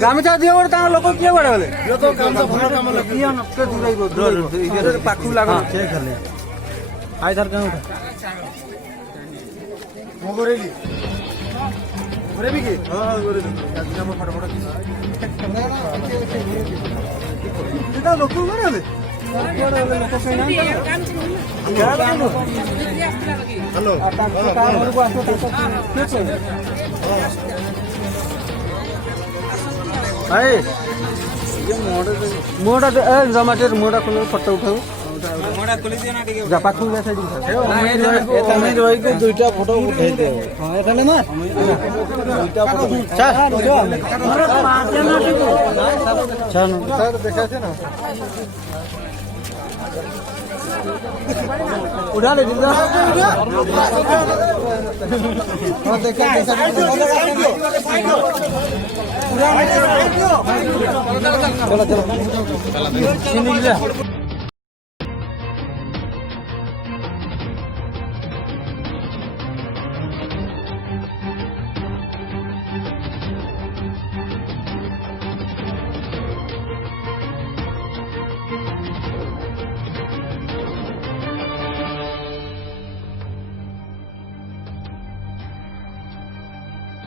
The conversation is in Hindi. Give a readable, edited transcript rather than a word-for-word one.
गामछा दियो लोक किए बड़े बोले पाखु लागू खाली आई धर क्या गोरेबी की लोक बड़े हेलो मोटा जमाटे मोटा खोल फटो उठाऊ पाखु दुईटा फोटो उठाई दे उड़ा ले चलो चलो